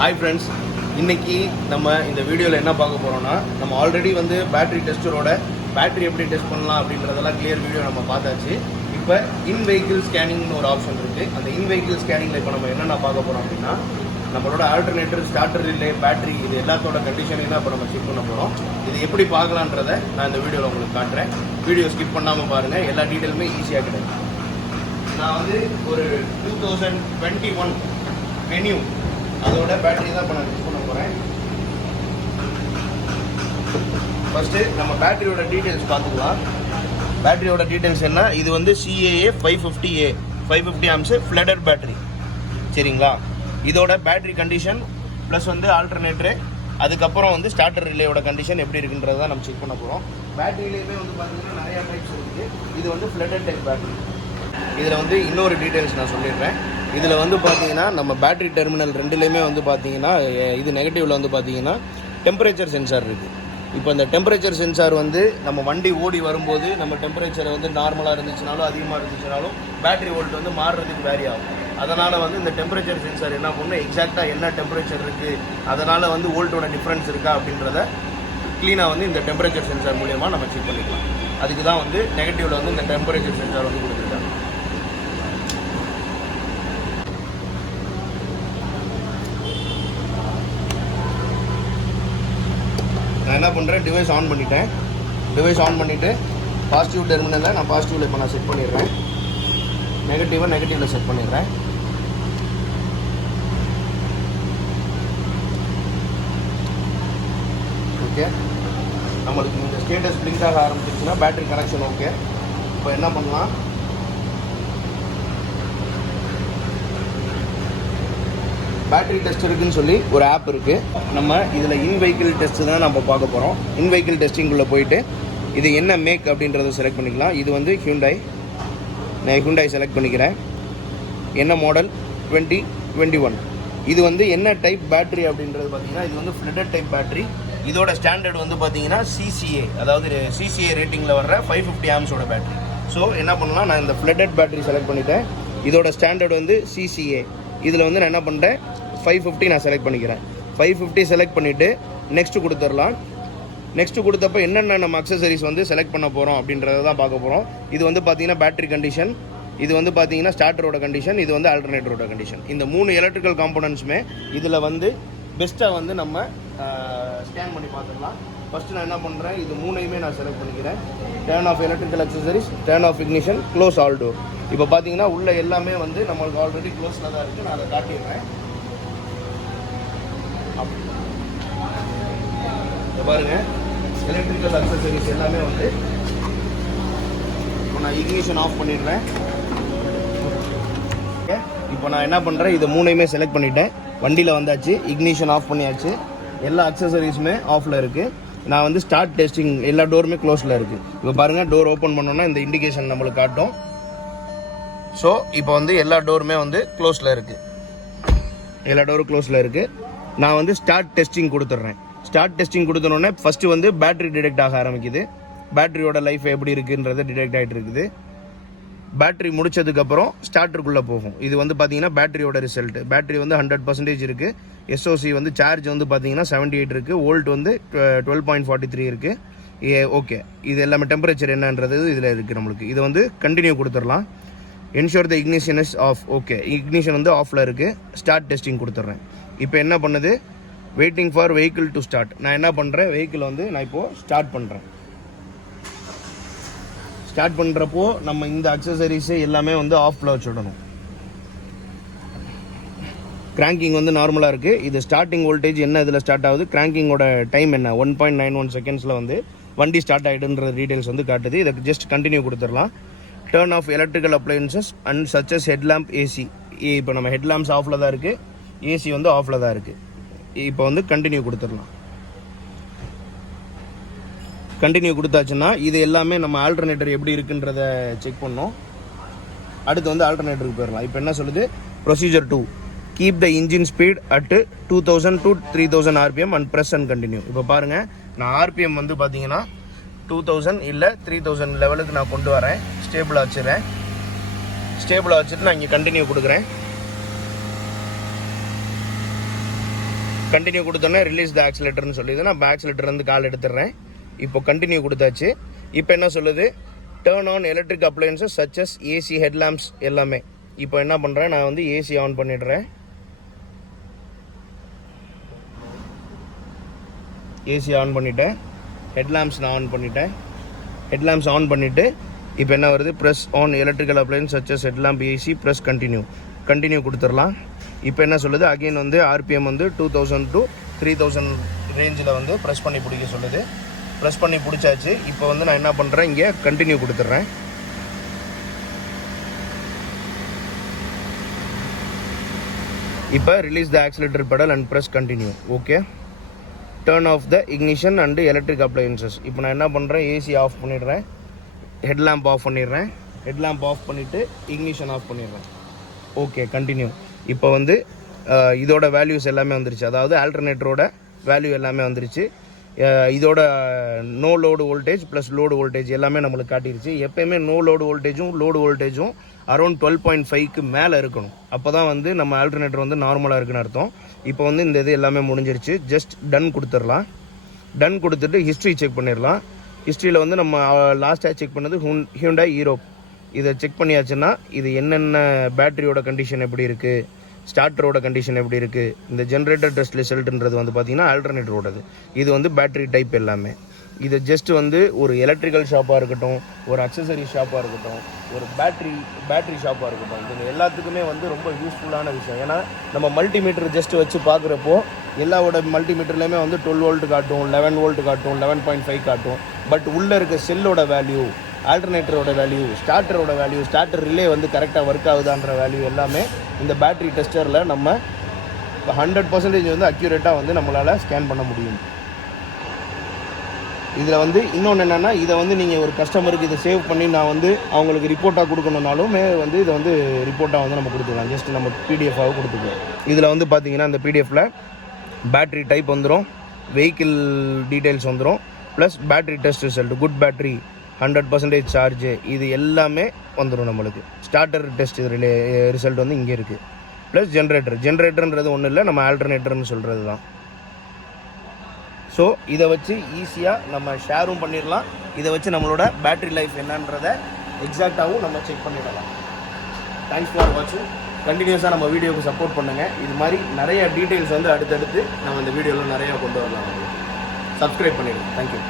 Hi friends, இன்னைக்கு நம்ம இந்த வீடியோவில் என்ன பார்க்க போகிறோம்னா நம்ம ஆல்ரெடி வந்து பேட்டரி டெஸ்டரோட பேட்டரி எப்படி டெஸ்ட் பண்ணலாம் அப்படின்றதெல்லாம் கிளியர் வீடியோ நம்ம பார்த்தாச்சு. இப்போ இன்வெஹிக்கிள் ஸ்கேனிங்னு ஒரு ஆப்ஷன் இருக்குது. அந்த இன்வெஹிக்கிள் ஸ்கேனிங்கில் இப்போ நம்ம என்னென்ன பார்க்க போகிறோம் அப்படின்னா நம்மளோட ஆல்டர்னேட்டர், ஸ்டார்டர் ரிலே, பேட்டரி இது எல்லாத்தோட கண்டிஷனையும் தான் இப்போ நம்ம செக் பண்ண போகிறோம். இது எப்படி பார்க்கலான்றதை நான் இந்த வீடியோவில் உங்களுக்கு காட்டுறேன். வீடியோ ஸ்கிப் பண்ணாமல் பாருங்கள், எல்லா டீட்டெயிலுமே ஈஸியாக கிடைக்கும். நான் வந்து ஒரு 2021 வென்யூ அதோட பேட்டரி தான் இப்போ நான் யூஸ் பண்ண போகிறேன். ஃபஸ்ட்டு நம்ம பேட்டரியோட டீட்டெயில்ஸ் பார்த்துக்கலாம். பேட்டரியோட டீட்டெயில்ஸ் என்ன, இது வந்து CAA 550A 550 ஆம்ஸ் ஃப்ளடர் பேட்டரி, சரிங்களா? இதோட பேட்டரி கண்டிஷன் ப்ளஸ் வந்து ஆல்டர்னேட்டரு, அதுக்கப்புறம் வந்து ஸ்டார்டர் ரிலேயோட கண்டிஷன் எப்படி இருக்குன்றது தான் நம்ம செக் பண்ண போகிறோம். பேட்டரியிலேயுமே வந்து பார்த்திங்கன்னா நிறையா டைப்ஸ் இருக்குது. இது வந்து ஃப்ளடர் டைப் பேட்டரி. இதில் வந்து இன்னொரு டீட்டெயில்ஸ் நான் சொல்லிடுறேன். இதில் வந்து பார்த்தீங்கன்னா நம்ம பேட்டரி டெர்மினல் ரெண்டுலேயுமே வந்து பார்த்தீங்கன்னா இது நெகட்டிவில் வந்து பார்த்தீங்கன்னா டெம்பரேச்சர் சென்சார் இருக்குது. இப்போ இந்த டெம்பரேச்சர் சென்சார் வந்து நம்ம வண்டி ஓடி வரும்போது நம்ம டெம்பரேச்சரை வந்து நார்மலாக இருந்துச்சுனாலும் அதிகமாக இருந்துச்சுனாலும் பேட்டரி வோல்ட் வந்து மாறுறதுக்கு வேரி ஆகும். அதனால் வந்து இந்த டெம்பரேச்சர் சென்சார் என்ன பண்ணணும், எக்ஸாக்டாக என்ன டெம்பரேச்சர் இருக்குது, அதனால் வந்து வோல்ட்டோட டிஃப்ரென்ஸ் இருக்கா அப்படின்றத க்ளீனாக வந்து இந்த டெம்பரேச்சர் சென்சார் மூலியமாக நம்ம செக் பண்ணிக்கலாம். அதுக்கு தான் வந்து நெகட்டிவில் வந்து இந்த டெம்பரேச்சர் சென்சார் வந்து கொடுத்துருக்காங்க. நான் என்ன பண்ணுறேன், டிவைஸ் ஆன் பண்ணிட்டேன். டிவைஸ் ஆன் பண்ணிவிட்டு பாசிட்டிவ் டெர்மினலில் நான் பாசிட்டிவில் இப்போ நான் செட் பண்ணிடுறேன். நெகட்டிவில் செட் பண்ணிடுறேன். ஓகே, நம்மளுக்கு இந்த ஸ்டேட்டஸ் பிளிங்க் ஆக ஆரம்பிச்சிருச்சுன்னா பேட்டரி கனெக்ஷன் ஓகே. இப்போ என்ன பண்ணலாம், பேட்டரி டெஸ்ட் இருக்குன்னு சொல்லி ஒரு ஆப் இருக்குது. நம்ம இதில் இன்வெஹிக்கிள் டெஸ்ட்டு தான் நம்ம பார்க்க போகிறோம். இன்வெஹிக்கிள் டெஸ்டிங்குள்ளே போயிட்டு இது என்ன மேக் அப்படின்றத செலக்ட் பண்ணிக்கலாம். இது வந்து ஹியூண்டாய், நான் ஹியூண்டாய் செலக்ட் பண்ணிக்கிறேன். என்ன மாடல் 2021. இது வந்து என்ன டைப் பேட்டரி அப்படின்றது பார்த்தீங்கன்னா இது வந்து ஃப்ளடர் டைப் பேட்டரி. இதோட ஸ்டாண்டர்ட் வந்து பார்த்தீங்கன்னா CCA, அதாவது CCA ரேட்டிங்கில் வர்ற 550 ஆம்ஸோட பேட்டரி. ஸோ என்ன பண்ணலாம், நான் இந்த ஃப்ளடட் பேட்டரி செலக்ட் பண்ணிட்டேன். இதோட ஸ்டாண்டர்ட் வந்து CCA. இதில் வந்து நான் என்ன பண்ணுறேன், 550 நான் செலக்ட் பண்ணிக்கிறேன். 550 செலக்ட் பண்ணிவிட்டு நெக்ஸ்ட்டு கொடுத்துடலாம். நெக்ஸ்ட்டு கொடுத்தப்போ என்னென்ன நம்ம அக்சசரிஸ் வந்து செலக்ட் பண்ண போகிறோம் அப்படின்றத தான் பார்க்க போகிறோம். இது வந்து பார்த்தீங்கன்னா பேட்டரி கண்டிஷன், இது வந்து பார்த்தீங்கன்னா ஸ்டார்டரோட கண்டிஷன், இது வந்து ஆல்டர்னேட்டரோட கண்டிஷன். இந்த 3 எலக்ட்ரிக்கல் காம்போனன்ட்ஸுமே இதில் வந்து பெஸ்ட்டாக வந்து நம்ம ஸ்கேன் பண்ணி பார்த்துடலாம். ஃபஸ்ட்டு நான் என்ன பண்ணுறேன், இது 3ஐயுமே நான் செலக்ட் பண்ணிக்கிறேன். Turn off electrical accessories, turn of ignition, close all door. இப்போ பார்த்தீங்கன்னா உள்ள எல்லாமே வந்து நம்மளுக்கு ஆல்ரெடி க்ளோஸில் தான் இருக்குது. நான் அதை காட்டிடுறேன். பாருங்கள், எலக்ட்ரிக்கல் அக்சசரிஸ் எல்லாமே வந்து இப்போ நான் இக்னிஷன் ஆஃப் பண்ணிடுறேன். ஓகே, இப்போ நான் என்ன பண்ணுறேன், இது 3ஐயுமே செலக்ட் பண்ணிட்டேன். வண்டியில் வந்தாச்சு, இக்னிஷன் ஆஃப் பண்ணியாச்சு, எல்லா அக்சசரிஸுமே ஆஃபில் இருக்குது. நான் வந்து ஸ்டார்ட் டெஸ்டிங், எல்லா டோருமே க்ளோஸில் இருக்குது. இப்போ பாருங்கள், டோர் ஓப்பன் பண்ணோன்னா இந்த இண்டிகேஷன் நம்மளுக்கு காட்டும். ஸோ இப்போ வந்து எல்லா டோருமே வந்து க்ளோஸில் இருக்குது. எல்லா டோரும் க்ளோஸில் இருக்குது. நான் வந்து ஸ்டார்ட் டெஸ்டிங் கொடுத்துட்றேன். ஸ்டார்ட் டெஸ்டிங் கொடுத்தோன்னே ஃபஸ்ட்டு வந்து பேட்டரி டிடெக்ட் ஆக ஆரம்பிக்குது. பேட்டரியோட லைஃப் எப்படி இருக்குன்றது டிடெக்ட் ஆகிட்டு இருக்குது. பேட்டரி முடிச்சதுக்கப்புறம் ஸ்டார்டருக்குள்ளே போகும். இது வந்து பார்த்தீங்கன்னா பேட்டரியோட ரிசல்ட். பேட்டரி வந்து 100% இருக்குது. SOC வந்து சார்ஜ் வந்து பார்த்தீங்கன்னா 78 இருக்குது. வோல்ட் வந்து 12.43 இருக்குது. ஓகே, இது எல்லாமே டெம்பரேச்சர் என்னன்றது இதில் இருக்குது நம்மளுக்கு. இதை வந்து கண்டினியூ கொடுத்துடலாம். Ensure the ignition is off. Okay, ignition வந்து ஆஃபில் இருக்குது. ஸ்டார்ட் டெஸ்டிங் கொடுத்துட்றேன். இப்போ என்ன பண்ணுது, waiting for vehicle to start. நான் என்ன பண்ணுறேன், வெஹிக்கிள் வந்து நான் இப்போது ஸ்டார்ட் பண்ணுறேன். ஸ்டார்ட் பண்ணுறப்போ நம்ம இந்த அக்சசரிஸு எல்லாமே வந்து ஆஃபில் வச்சுடணும். கிராங்கிங் வந்து நார்மலாக இருக்குது. இது ஸ்டார்டிங் வோல்டேஜ் என்ன இதில் ஸ்டார்ட் ஆகுது, கிராங்கிங்கோட டைம் என்ன 1.91 செகண்ட்ஸில் வந்து வண்டி ஸ்டார்ட் ஆகிடுன்ற டீட்டெயில்ஸ் வந்து காட்டுது. இதை ஜஸ்ட் கண்டினியூ கொடுத்துடலாம். Turn off electrical appliances and such as headlamp, AC. இப்போ நம்ம ஹெட்லாம்ப்ஸ் ஆஃபில் தான் இருக்குது, AC வந்து ஆஃபில் தான் இருக்குது. இப்போ வந்து கண்டினியூ கொடுத்துடலாம். கண்டினியூ கொடுத்தாச்சுன்னா இது எல்லாமே நம்ம ஆல்டர்னேட்டர் எப்படி இருக்குன்றத செக் பண்ணோம். அடுத்து வந்து ஆல்டர்னேட்டருக்கு போயிடலாம். இப்போ என்ன சொல்லுது, procedure 2, keep the engine speed at 2000 to 3000 RPM and press and continue. இப்போ பாருங்கள், நான் RPM வந்து பார்த்தீங்கன்னா 2000 இல்லை 3000 லெவலுக்கு நான் கொண்டு வரேன். ஸ்டேபிளாக வச்சுறேன். ஸ்டேபிளாக வச்சுட்டு நான் இங்கே கண்டினியூ கொடுக்குறேன். கண்டினியூ கொடுத்தோன்னே ரிலீஸ் த ஆக்சிலேட்டர்னு சொல்லிது. நான் ஆக்சிலேட்டர்லேருந்து கால் எடுத்துடுறேன். இப்போ கண்டினியூ கொடுத்தாச்சு. இப்போ என்ன சொல்லுது, turn on electric appliances such as AC headlamps எல்லாமே. இப்போ என்ன பண்ணுறேன், நான் வந்து ஏசி ஆன் பண்ணிடுறேன். ஏசி ஆன் பண்ணிவிட்டேன். ஹெட்லாம்ப்ஸ் நான் ஆன் பண்ணிட்டேன். ஹெட்லாம்ப்ஸ் ஆன் பண்ணிவிட்டு இப்போ என்ன வருது, press on electrical appliance such as headlamp AC press continue கொடுத்துடலாம். இப்போ என்ன சொல்லுது, அகெயின் வந்து ஆர்பிஎம் வந்து 2000 to 3000 ரேஞ்சில் வந்து ப்ரெஸ் பண்ணி பிடிக்க சொல்லுது. ப்ரெஸ் பண்ணி பிடிச்சாச்சு. இப்போ வந்து நான் என்ன பண்ணுறேன், இங்கே கண்டினியூ கொடுத்துட்றேன். இப்போ release the accelerator pedal and press continue. Okay, turn off the ignition and electric appliances. இப்போ நான் என்ன பண்ணுறேன், ஏசி ஆஃப் பண்ணிடுறேன், ஹெட்லாம்ப் ஆஃப் பண்ணிடுறேன். ஹெட்லாம்ப் ஆஃப் பண்ணிவிட்டு இக்னிஷன் ஆஃப் பண்ணிடுறேன். Okay, continue. இப்போ வந்து இதோட வேல்யூஸ் எல்லாமே வந்துருச்சு. அதாவது ஆல்டர்னேட்டரோட வேல்யூ எல்லாமே வந்துருச்சு. இதோட no load voltage plus load voltage எல்லாமே நம்மளுக்கு காட்டிருச்சு. எப்போயுமே நோ லோடு வோல்டேஜும் லோடு வோல்டேஜும் அரௌண்ட் 12.5க்கு மேலே இருக்கணும். அப்போ தான் வந்து நம்ம ஆல்டர்னேட்டர் வந்து நார்மலாக இருக்குன்னு அர்த்தம். இப்போ வந்து இந்த இது எல்லாமே முடிஞ்சிருச்சு. ஜஸ்ட் டன் கொடுத்துடலாம். டன் கொடுத்துட்டு ஹிஸ்ட்ரி செக் பண்ணிடலாம். ஹிஸ்ட்ரியில் வந்து நம்ம லாஸ்ட்டாக செக் பண்ணது ஹியூண்டாய் ஈரோப். இதை செக் பண்ணியாச்சுன்னா இது என்னென்ன பேட்டரியோட கண்டிஷன் எப்படி இருக்குது, ஸ்டார்டரோட கண்டிஷன் எப்படி இருக்குது, இந்த ஜென்ரேட்டர் டெஸ்ட் ரிசல்ட்டுன்றது வந்து பார்த்திங்கன்னா ஆல்டர்னேட்டரோடது. இது வந்து பேட்டரி டைப் எல்லாமே. இது ஜஸ்ட் வந்து ஒரு எலக்ட்ரிக்கல் ஷாப்பாக இருக்கட்டும், ஒரு அக்சசரி ஷாப்பாக இருக்கட்டும், ஒரு பேட்டரி ஷாப்பாக இருக்கட்டும், இது எல்லாத்துக்குமே வந்து ரொம்ப யூஸ்ஃபுல்லான விஷயம். ஏன்னா நம்ம மல்டிமீட்டர் ஜஸ்ட் வச்சு பார்க்குறப்போ எல்லாவோட மல்டிமீட்டர்லேயுமே வந்து 12 வோல்ட் காட்டும், 11 வோல்ட் காட்டும், 11.5 காட்டும். பட் உள்ளே இருக்க செல்லோட வேல்யூ, ஆல்டர்னேட்டரோட வேல்யூ, ஸ்டார்டரோட வேல்யூ, ஸ்டார்டர் ரிலே வந்து கரெக்டாக ஒர்க் ஆகுதான்ற வேல்யூ எல்லாமே இந்த பேட்டரி டெஸ்டரில் நம்ம 100% வந்து அக்யூரேட்டாக வந்து நம்மளால் ஸ்கேன் பண்ண முடியும். இதில் வந்து இன்னொன்று என்னென்னா, இதை வந்து நீங்கள் ஒரு கஸ்டமருக்கு இதை சேவ் பண்ணி நான் வந்து அவங்களுக்கு ரிப்போர்ட்டாக கொடுக்கணுன்னாலுமே வந்து இதை வந்து ரிப்போர்ட்டாக வந்து நம்ம கொடுத்துக்கலாம். ஜஸ்ட் நம்ம பிடிஎஃபாக கொடுத்துக்கலாம். இதில் வந்து பார்த்தீங்கன்னா இந்த பிடிஎஃபில் பேட்டரி டைப் வந்துடும், வெஹிக்கிள் டீட்டெயில்ஸ் வந்துடும், plus battery test result, good battery, 100% charge, இது எல்லாமே வந்துடும் நம்மளுக்கு. ஸ்டார்டர் டெஸ்ட் ரிசல்ட் வந்து இங்கே இருக்குது. ப்ளஸ் ஜென்ரேட்டர்ன்றது ஒன்றும் இல்லை, நம்ம ஆல்டர்னேட்டர்னு சொல்கிறது தான். ஸோ இதை வச்சு ஈஸியாக நம்ம ஷேரும் பண்ணிடலாம். இதை வச்சு நம்மளோட பேட்டரி லைஃப் என்னன்றதை எக்ஸாக்டாகவும் நம்ம செக் பண்ணிடலாம். தேங்க்ஸ் ஃபார் வாட்சிங். கண்டினியூஸாக நம்ம வீடியோவுக்கு சப்போர்ட் பண்ணுங்கள். இது மாதிரி நிறைய டீட்டெயில்ஸ் வந்து அடுத்தடுத்து நம்ம இந்த வீடியோவில் நிறையா கொண்டு வரலாம். சப்ஸ்கிரைப் பண்ணிடுங்க. தேங்க்யூ.